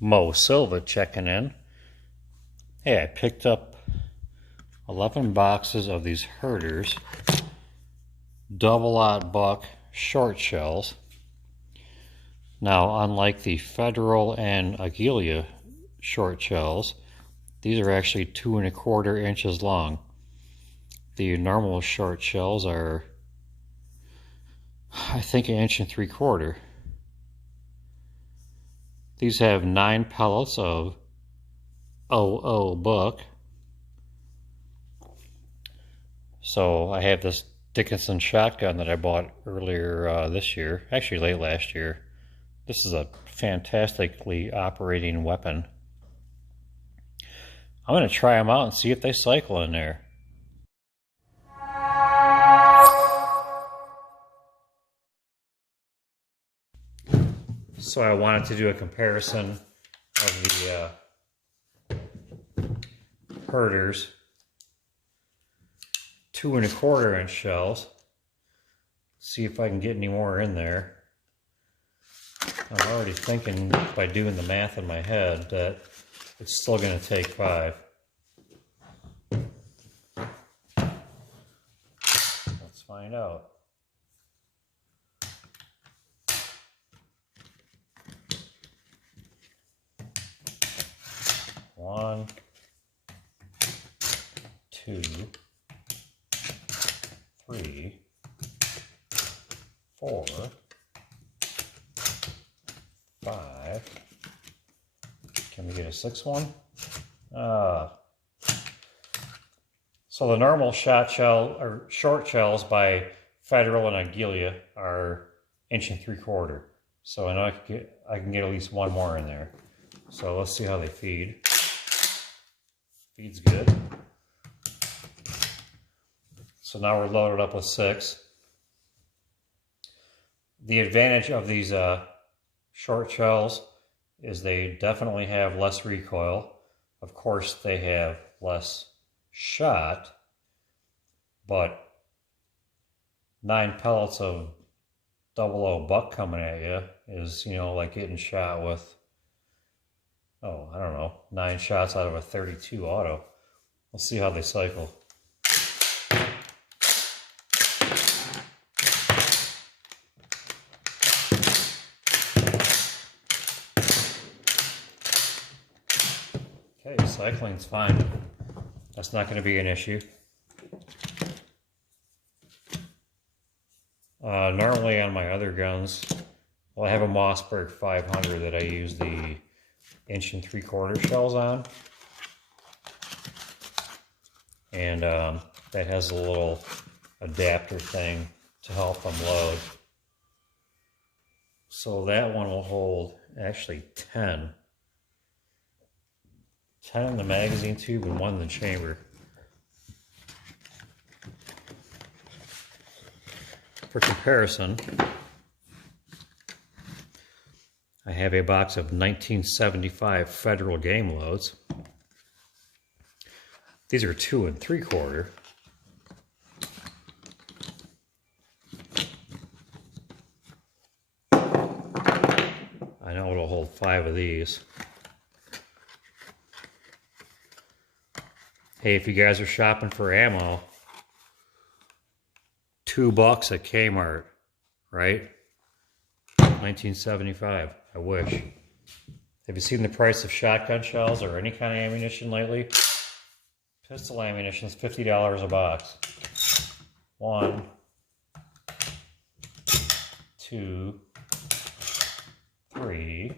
Mo Silva checking in. Hey, I picked up 11 boxes of these Herters double-aught buck short shells. Now, unlike the Federal and Aguilia short shells, these are actually 2 1/4 inches long. The normal short shells are, I think, 1 3/4 inches. These have 9 pellets of 00 buck. So I have this Dickinson shotgun that I bought earlier this year, actually late last year. This is a fantastically operating weapon. I'm going to try them out and see if they cycle in there. So I wanted to do a comparison of the Herters 2 1/4 inch shells. See if I can get any more in there. I'm already thinking, by doing the math in my head, that it's still going to take 5. Let's find out. One, 2, 3, 4, 5. Can we get a 6th one? So the normal shot shell or short shells by Federal and Aguilia are 1 3/4 inches. So I know I can get at least one more in there. So let's see how they feed. Feeds good. So now we're loaded up with 6. The advantage of these short shells is they definitely have less recoil. Of course, they have less shot, but 9 pellets of 00 buck coming at you is, like getting shot with, I don't know, 9 shots out of a 32 auto. Let's see how they cycle. Okay, cycling's fine. That's not going to be an issue. Normally on my other guns, well, I have a Mossberg 500 that I use the 1 3/4 shells on, and that has a little adapter thing to help them load. So that one will hold actually 10 in the magazine tube and 1 in the chamber. For comparison, I have a box of 1975 Federal game loads. These are 2 3/4. I know it'll hold 5 of these. Hey, if you guys are shopping for ammo, $2 at Kmart, right? 1975. I wish. Have you seen the price of shotgun shells or any kind of ammunition lately? Pistol ammunition is $50 a box. 1, 2, 3,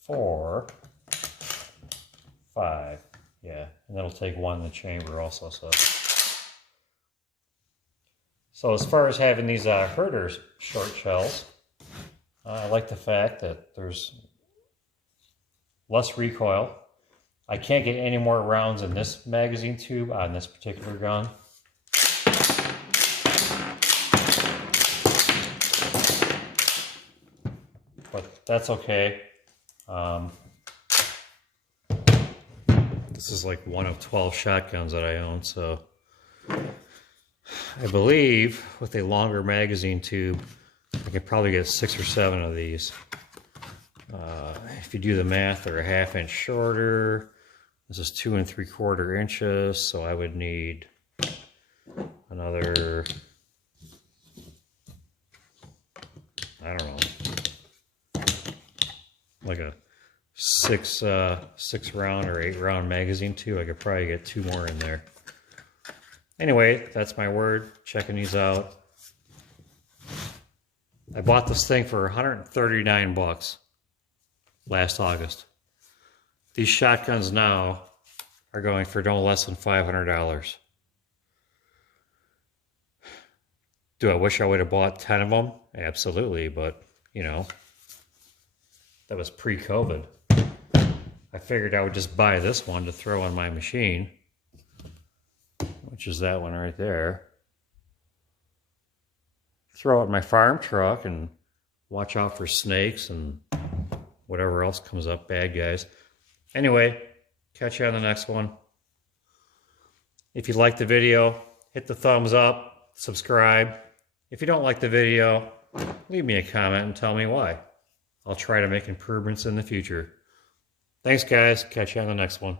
4, 5. Yeah, and that'll take 1 in the chamber also. So as far as having these Herters short shells, I like the fact that there's less recoil. I can't get any more rounds in this magazine tube on this particular gun. But that's okay. This is like one of 12 shotguns that I own, so I believe with a longer magazine tube, I could probably get 6 or 7 of these. if you do the math, they're a 1/2 inch shorter. This is 2 3/4 inches, so I would need another, I don't know, like a 6 round or 8 round magazine too. I could probably get 2 more in there. Anyway, that's my word. Checking these out. I bought this thing for 139 bucks last August. These shotguns now are going for no less than $500. Do I wish I would have bought 10 of them? Absolutely, but you know, that was pre-COVID. I figured I would just buy this one to throw on my machine, which is that one right there. Throw it in my farm truck and watch out for snakes and whatever else comes up, bad guys. Anyway, catch you on the next one. If you liked the video, hit the thumbs up, subscribe. If you don't like the video, leave me a comment and tell me why. I'll try to make improvements in the future. Thanks, guys. Catch you on the next one.